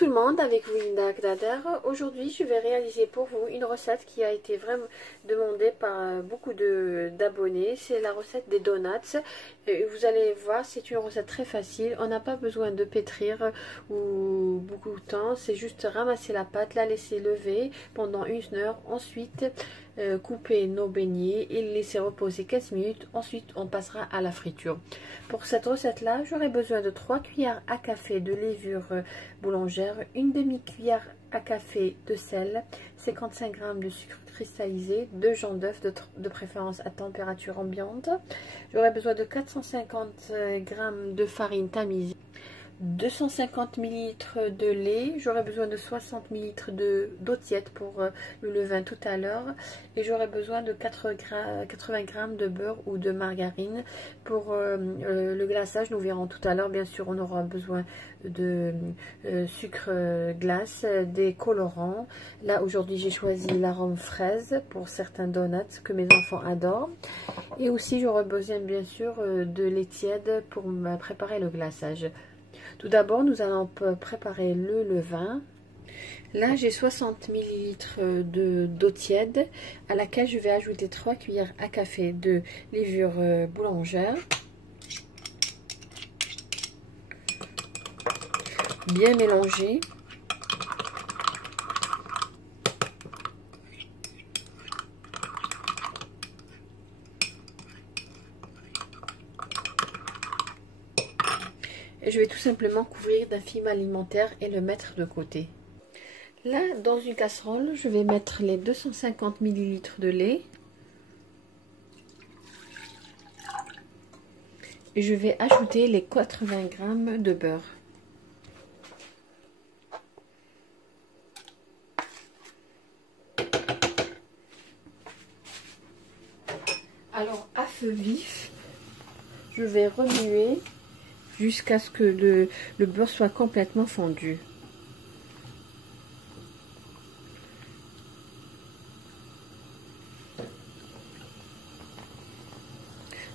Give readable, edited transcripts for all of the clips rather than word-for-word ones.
tout le monde, avec vous Linda Gdader. Aujourd'hui je vais réaliser pour vous une recette qui a été vraiment demandée par beaucoup d'abonnés. C'est la recette des donuts. Et vous allez voir, c'est une recette très facile. On n'a pas besoin de pétrir ou beaucoup de temps. C'est juste ramasser la pâte, la laisser lever pendant 1 heure. Ensuite couper nos beignets et les laisser reposer 15 minutes. Ensuite on passera à la friture. Pour cette recette là, j'aurai besoin de 3 cuillères à café de levure boulangère, une demi-cuillère à café de sel, 55 g de sucre cristallisé, 2 jaunes d'œufs de préférence à température ambiante. J'aurai besoin de 450 g de farine tamisée, 250 ml de lait, j'aurai besoin de 60 ml d'eau tiède pour le levain tout à l'heure, et j'aurai besoin de 80 g de beurre ou de margarine pour le glaçage. Nous verrons tout à l'heure. Bien sûr on aura besoin de sucre glace, des colorants. Là aujourd'hui j'ai choisi l'arôme fraise pour certains donuts que mes enfants adorent, et aussi j'aurai besoin bien sûr de lait tiède pour préparer le glaçage. Tout d'abord, nous allons préparer le levain. Là, j'ai 60 ml d'eau tiède à laquelle je vais ajouter 3 cuillères à café de levure boulangère. Bien mélanger. Et je vais tout simplement couvrir d'un film alimentaire et le mettre de côté. Là, dans une casserole, je vais mettre les 250 ml de lait. Et je vais ajouter les 80 g de beurre. Alors, à feu vif, je vais remuer jusqu'à ce que le beurre soit complètement fondu.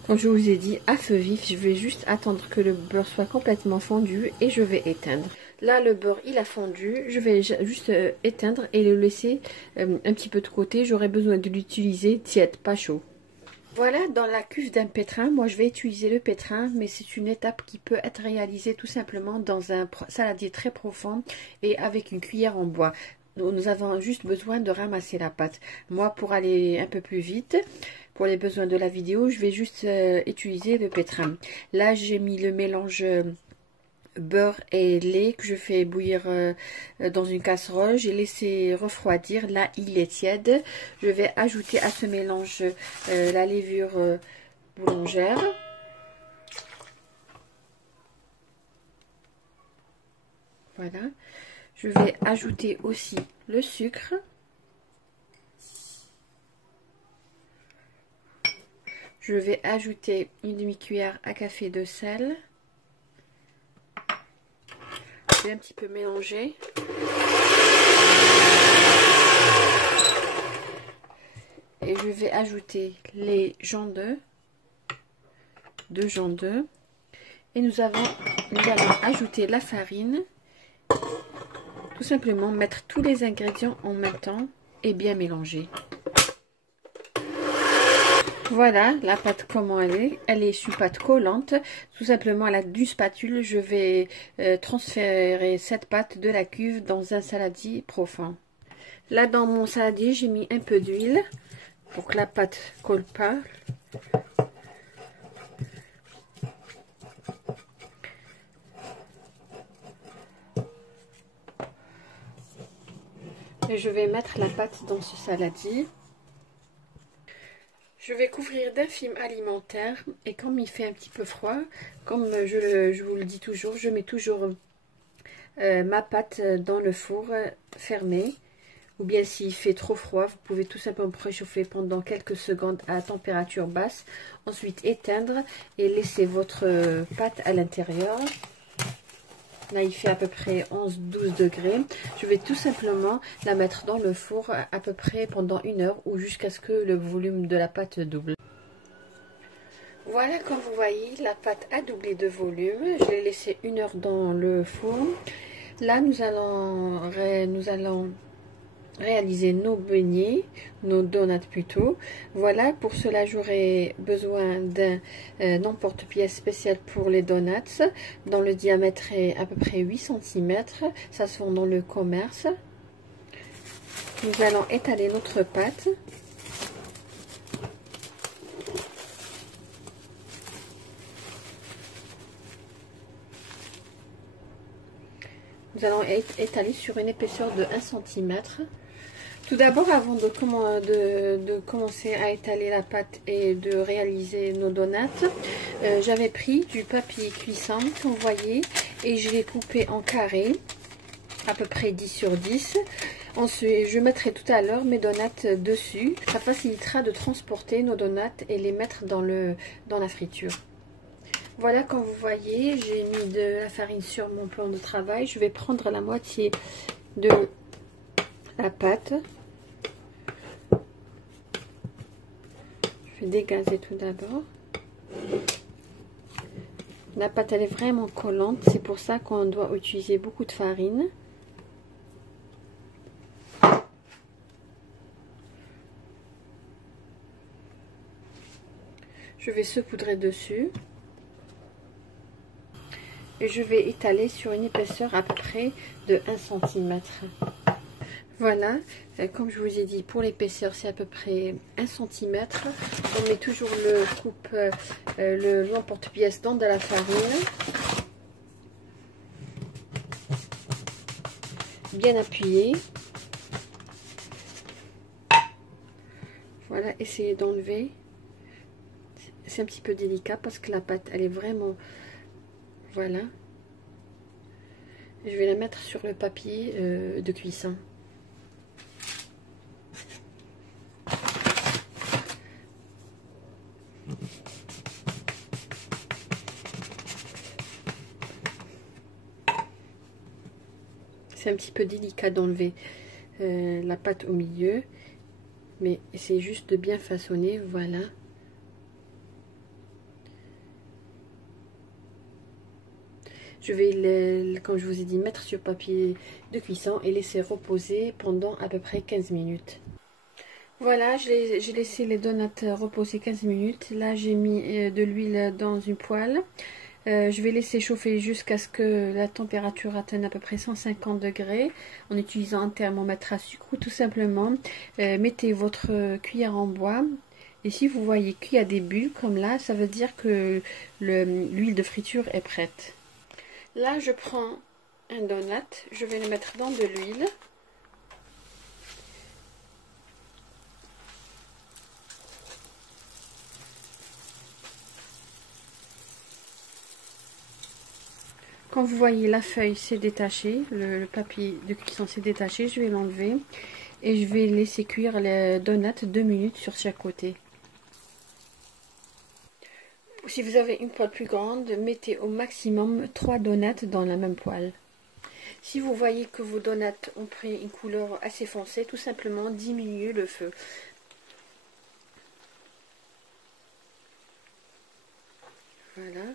Comme je vous ai dit, à feu vif, je vais juste attendre que le beurre soit complètement fondu et je vais éteindre. Là, le beurre, il a fondu. Je vais juste éteindre et le laisser un petit peu de côté. J'aurai besoin de l'utiliser tiède, pas chaud. Voilà, dans la cuve d'un pétrin, moi je vais utiliser le pétrin, mais c'est une étape qui peut être réalisée tout simplement dans un saladier très profond et avec une cuillère en bois. Nous avons juste besoin de ramasser la pâte. Moi, pour aller un peu plus vite, pour les besoins de la vidéo, je vais juste utiliser le pétrin. Là, j'ai mis le mélange beurre et lait que je fais bouillir dans une casserole. J'ai laissé refroidir. Là il est tiède. Je vais ajouter à ce mélange la levure boulangère. Voilà. Je vais ajouter aussi le sucre. Je vais ajouter une demi-cuillère à café de sel. Je vais un petit peu mélanger. Et je vais ajouter les jaunes d'œufs. 2 jaunes d'œufs. Et nous allons ajouter la farine. Tout simplement mettre tous les ingrédients en même temps et bien mélanger. Voilà la pâte comment elle est une pâte collante. Tout simplement à l'aide d'une spatule, je vais transférer cette pâte de la cuve dans un saladier profond. Là dans mon saladier, j'ai mis un peu d'huile pour que la pâte colle pas. Et je vais mettre la pâte dans ce saladier. Je vais couvrir d'un film alimentaire, et comme il fait un petit peu froid, comme je vous le dis toujours, je mets toujours ma pâte dans le four fermé. Ou bien s'il fait trop froid, vous pouvez tout simplement préchauffer pendant quelques secondes à température basse. Ensuite éteindre et laisser votre pâte à l'intérieur. Là il fait à peu près 11-12 degrés. Je vais tout simplement la mettre dans le four à peu près pendant 1 heure ou jusqu'à ce que le volume de la pâte double. Voilà, comme vous voyez, la pâte a doublé de volume. Je l'ai laissé 1 heure dans le four. Là, nous allons réaliser nos beignets, nos donuts plutôt. Voilà, pour cela j'aurai besoin d'un emporte-pièce spécial pour les donuts, dont le diamètre est à peu près 8 cm. Ça se vend dans le commerce. Nous allons étaler notre pâte. Nous allons étaler sur une épaisseur de 1 cm. Tout d'abord, avant de commencer à étaler la pâte et de réaliser nos donuts, j'avais pris du papier cuisson, comme vous voyez, et je l'ai coupé en carrés, à peu près 10 sur 10. Ensuite, je mettrai tout à l'heure mes donuts dessus. Ça facilitera de transporter nos donuts et les mettre dans la friture. Voilà, comme vous voyez, j'ai mis de la farine sur mon plan de travail. Je vais prendre la moitié de la pâte. Je vais dégazer tout d'abord. La pâte, elle est vraiment collante. C'est pour ça qu'on doit utiliser beaucoup de farine. Je vais saupoudrer dessus. Et je vais étaler sur une épaisseur à peu près de 1 cm. Voilà, comme je vous ai dit, pour l'épaisseur c'est à peu près 1 cm. On met toujours l'emporte-pièce dans de la farine. Bien appuyé. Voilà, essayez d'enlever. C'est un petit peu délicat parce que la pâte elle est vraiment... Voilà, je vais la mettre sur le papier de cuisson. C'est un petit peu délicat d'enlever la pâte au milieu, mais c'est juste de bien façonner, voilà. Je vais, comme je vous ai dit, mettre sur papier de cuisson et laisser reposer pendant à peu près 15 minutes. Voilà, j'ai laissé les donuts reposer 15 minutes. Là, j'ai mis de l'huile dans une poêle. Je vais laisser chauffer jusqu'à ce que la température atteigne à peu près 150 degrés en utilisant un thermomètre à sucre ou tout simplement mettez votre cuillère en bois. Et si vous voyez qu'il y a des bulles comme là, ça veut dire que l'huile de friture est prête. Là, je prends un donut, je vais le mettre dans de l'huile. Quand vous voyez la feuille s'est détachée, le papier de cuisson s'est détaché, je vais l'enlever et je vais laisser cuire les donuts 2 minutes sur chaque côté. Si vous avez une poêle plus grande, mettez au maximum 3 donuts dans la même poêle. Si vous voyez que vos donuts ont pris une couleur assez foncée, tout simplement diminuez le feu. Voilà.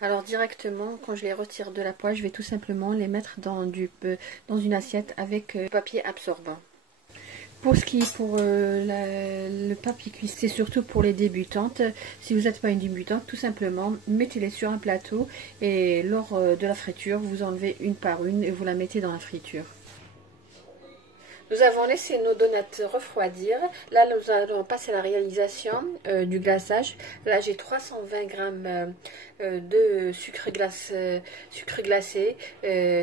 Alors directement, quand je les retire de la poêle, je vais tout simplement les mettre dans une assiette avec papier absorbant. Pour ce qui est le papier cuisson, c'est surtout pour les débutantes. Si vous n'êtes pas une débutante, tout simplement, mettez-les sur un plateau et lors de la friture, vous enlevez une par une et vous la mettez dans la friture. Nous avons laissé nos donuts refroidir. Là, nous allons passer à la réalisation du glaçage. Là, j'ai 320 g de sucre glacé,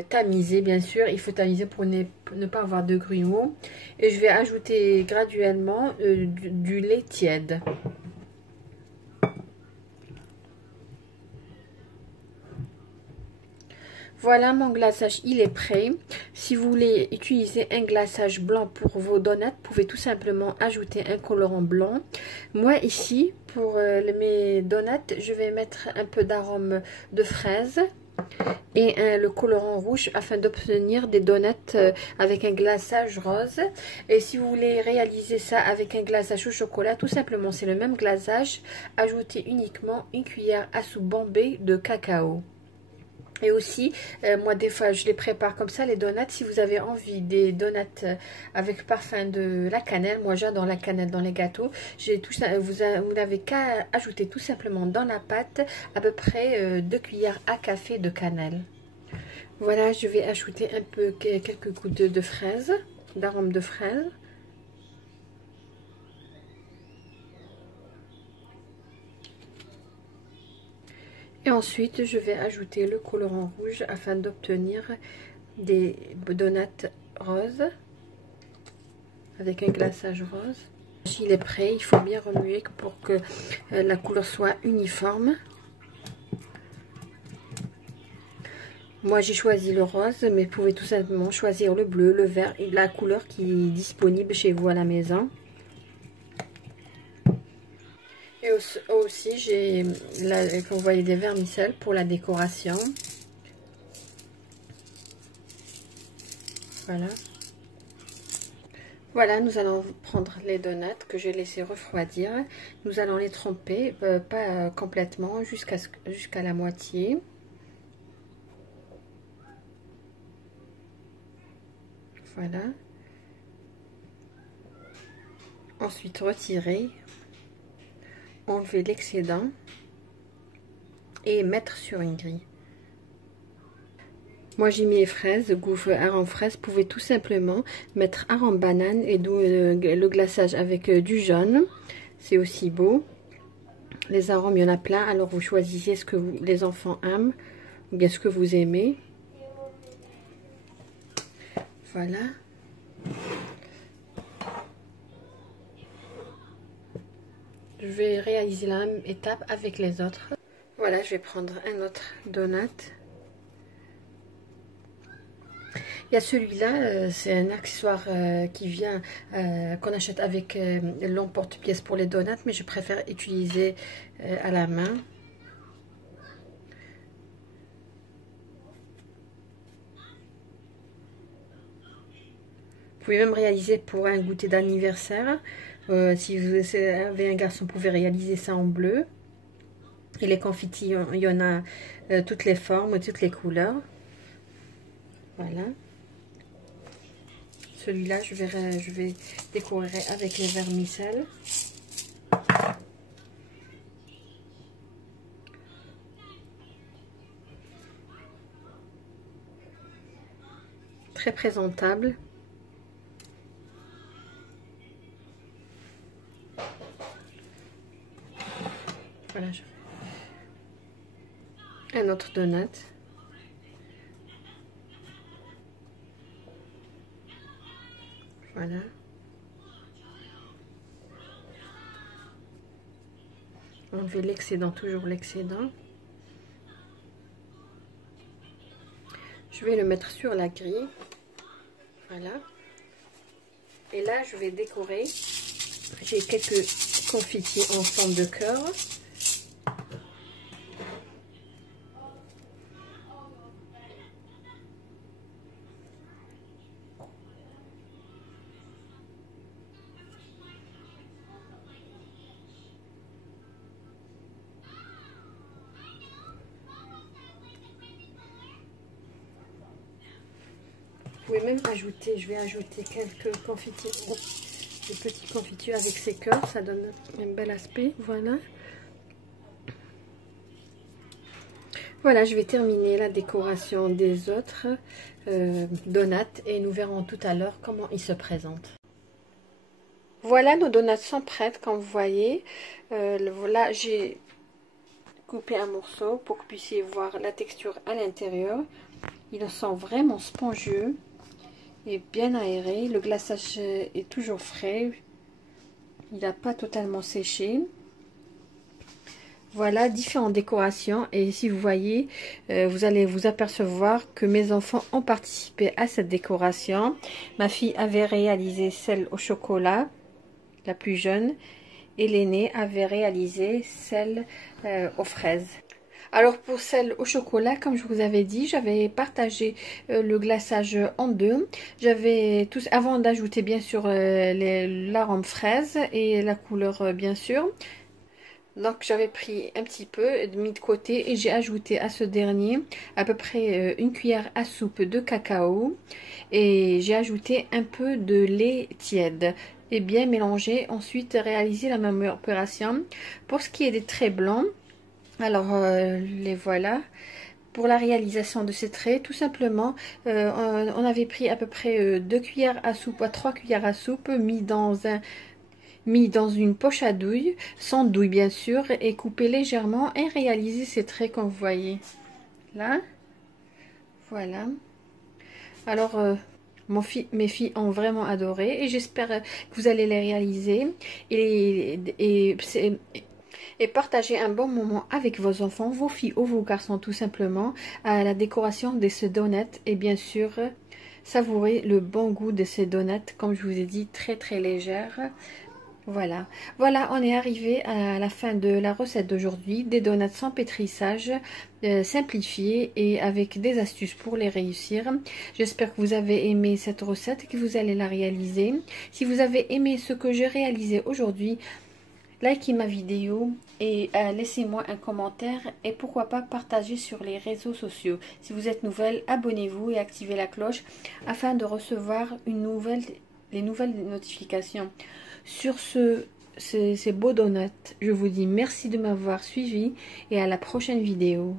tamisé bien sûr. Il faut tamiser pour ne pas avoir de grumeaux. Et je vais ajouter graduellement du lait tiède. Voilà, mon glaçage, il est prêt. Si vous voulez utiliser un glaçage blanc pour vos donuts, vous pouvez tout simplement ajouter un colorant blanc. Moi ici, pour mes donuts, je vais mettre un peu d'arôme de fraise. et le colorant rouge afin d'obtenir des donuts avec un glaçage rose. Et si vous voulez réaliser ça avec un glaçage au chocolat, tout simplement c'est le même glaçage, ajoutez uniquement une cuillère à soupe bombée de cacao. Et aussi, moi des fois je les prépare comme ça les donuts. Si vous avez envie des donuts avec parfum de la cannelle, moi j'adore la cannelle dans les gâteaux. Vous n'avez qu'à ajouter tout simplement dans la pâte à peu près 2 cuillères à café de cannelle. Voilà, je vais ajouter un peu quelques gouttes de fraises, d'arôme de fraise. Et ensuite, je vais ajouter le colorant rouge afin d'obtenir des donuts roses avec un glaçage rose. Il est prêt, il faut bien remuer pour que la couleur soit uniforme. Moi, j'ai choisi le rose, mais vous pouvez tout simplement choisir le bleu, le vert et la couleur qui est disponible chez vous à la maison. Et aussi, j'ai, comme vous voyez, des vermicelles pour la décoration. Voilà. Voilà, nous allons prendre les donuts que j'ai laissé refroidir. Nous allons les tremper, pas complètement, jusqu'à la moitié. Voilà. Ensuite, retirer. Enlever l'excédent et mettre sur une grille. Moi j'ai mis les fraises, goût arôme fraise. Vous pouvez tout simplement mettre arôme banane et le glaçage avec du jaune. C'est aussi beau. Les arômes, il y en a plein. Alors vous choisissez ce que les enfants aiment ou bien ce que vous aimez. Voilà. Je vais réaliser la même étape avec les autres. Voilà, je vais prendre un autre donut. Il y a celui-là, c'est un accessoire qui vient, qu'on achète avec l'emporte-pièce pour les donuts, mais je préfère utiliser à la main. Vous pouvez même réaliser pour un goûter d'anniversaire. Si vous avez un garçon, vous pouvez réaliser ça en bleu. Et les confettis, il y en a toutes les formes, toutes les couleurs. Voilà. Celui-là, je vais décorer avec les vermicelles. Très présentable. Voilà, un autre donut. Voilà. Enlever l'excédent, toujours l'excédent. Je vais le mettre sur la grille. Voilà. Et là, je vais décorer. J'ai quelques confettis en forme de cœur. Vous pouvez même ajouter, je vais ajouter quelques confettis, des petits confitures avec ces cœurs, ça donne un bel aspect. Voilà. Voilà, je vais terminer la décoration des autres donuts et nous verrons tout à l'heure comment ils se présentent. Voilà, nos donuts sont prêtes, comme vous voyez. Voilà, j'ai coupé un morceau pour que vous puissiez voir la texture à l'intérieur. Ils sont vraiment spongieux et bien aéré. Le glaçage est toujours frais. Il n'a pas totalement séché. Voilà, différentes décorations. Et si vous voyez, vous allez vous apercevoir que mes enfants ont participé à cette décoration. Ma fille avait réalisé celle au chocolat, la plus jeune. Et l'aînée avait réalisé celle aux fraises. Alors pour celle au chocolat, comme je vous avais dit, j'avais partagé le glaçage en deux. J'avais tout avant d'ajouter bien sûr l'arôme fraise et la couleur bien sûr. Donc j'avais pris un petit peu, mis de côté et j'ai ajouté à ce dernier à peu près une cuillère à soupe de cacao et j'ai ajouté un peu de lait tiède et bien mélanger. Ensuite réaliser la même opération pour ce qui est des traits blancs. Alors les voilà. Pour la réalisation de ces traits, tout simplement, on avait pris à peu près 2 cuillères à soupe à 3 cuillères à soupe, mis dans une poche à douille, sans douille bien sûr, et coupé légèrement et réaliser ces traits comme vous voyez. Là, voilà. Alors, mes filles ont vraiment adoré et j'espère que vous allez les réaliser et partager un bon moment avec vos enfants, vos filles ou vos garçons tout simplement, à la décoration de ce donut et bien sûr savourer le bon goût de ces donuts, comme je vous ai dit, très très légère. Voilà, voilà, on est arrivé à la fin de la recette d'aujourd'hui, des donuts sans pétrissage, simplifiés et avec des astuces pour les réussir. J'espère que vous avez aimé cette recette et que vous allez la réaliser. Si vous avez aimé ce que j'ai réalisé aujourd'hui, likez ma vidéo et laissez-moi un commentaire et pourquoi pas partager sur les réseaux sociaux. Si vous êtes nouvelle, abonnez-vous et activez la cloche afin de recevoir les nouvelles notifications. Sur ces beaux donuts, je vous dis merci de m'avoir suivi et à la prochaine vidéo.